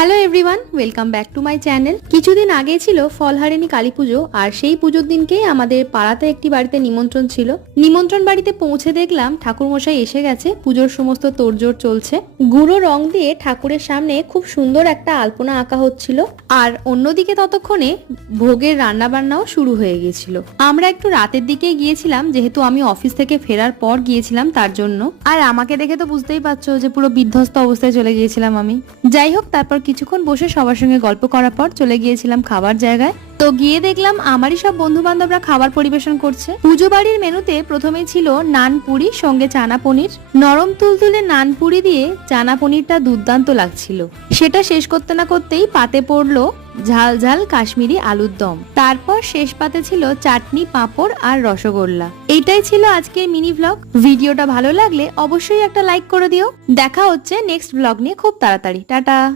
Hello everyone, welcome back to my channel. কিছুদিন আগে ছিল ফলহারিণী কালী পুজো, আর সেই পুজোর দিনকেই আমাদের পাড়াতে একটি বাড়িতে নিমন্ত্রণ ছিল। নিমন্ত্রণ বাড়িতে পৌঁছে দেখলাম ঠাকুরমশাই এসে গেছে, পুজোর সমস্ত তোড়জোড় চলছে। গুঁড়ো রং দিয়ে ঠাকুরের সামনে খুব সুন্দর একটা আলপনা আঁকা হচ্ছিল, আর অন্যদিকে ততক্ষণে ভোগের রান্না বান্নাও শুরু হয়ে গিয়েছিল। আমরা একটু রাতের দিকে গিয়েছিলাম, যেহেতু আমি অফিস থেকে ফেরার পর গিয়েছিলাম তার জন্য। আর আমাকে দেখে তো বুঝতেই পারছো যে পুরো বিধ্বস্ত অবস্থায় চলে গিয়েছিলাম আমি। যাই হোক, তারপর কিছুক্ষণ বসে সবার সঙ্গে গল্প করার পর চলে গিয়েছিলাম খাবার জায়গায়। তো গিয়ে দেখলাম আমারই সব বন্ধু বান্ধবরা খাবার পরিবেশন করছে। পুজো বাড়ির মেনুতে প্রথমে ছিল নান পুরি সঙ্গে চানা পনির। নরম তুলতুলে নান পুরি দিয়ে চানা পনিরটা দুর্দান্ত লাগছিল। সেটা শেষ করতে না করতেই পাতে পড়লো ঝাল ঝাল কাশ্মীরি আলুর দম। তারপর শেষ পাতে ছিল চাটনি, পাঁপড় আর রসগোল্লা। এইটাই ছিল আজকের মিনি ভ্লগ। ভিডিওটা ভালো লাগলে অবশ্যই একটা লাইক করে দিও। দেখা হচ্ছে নেক্সট ভ্লগ নিয়ে খুব তাড়াতাড়ি। টাটা।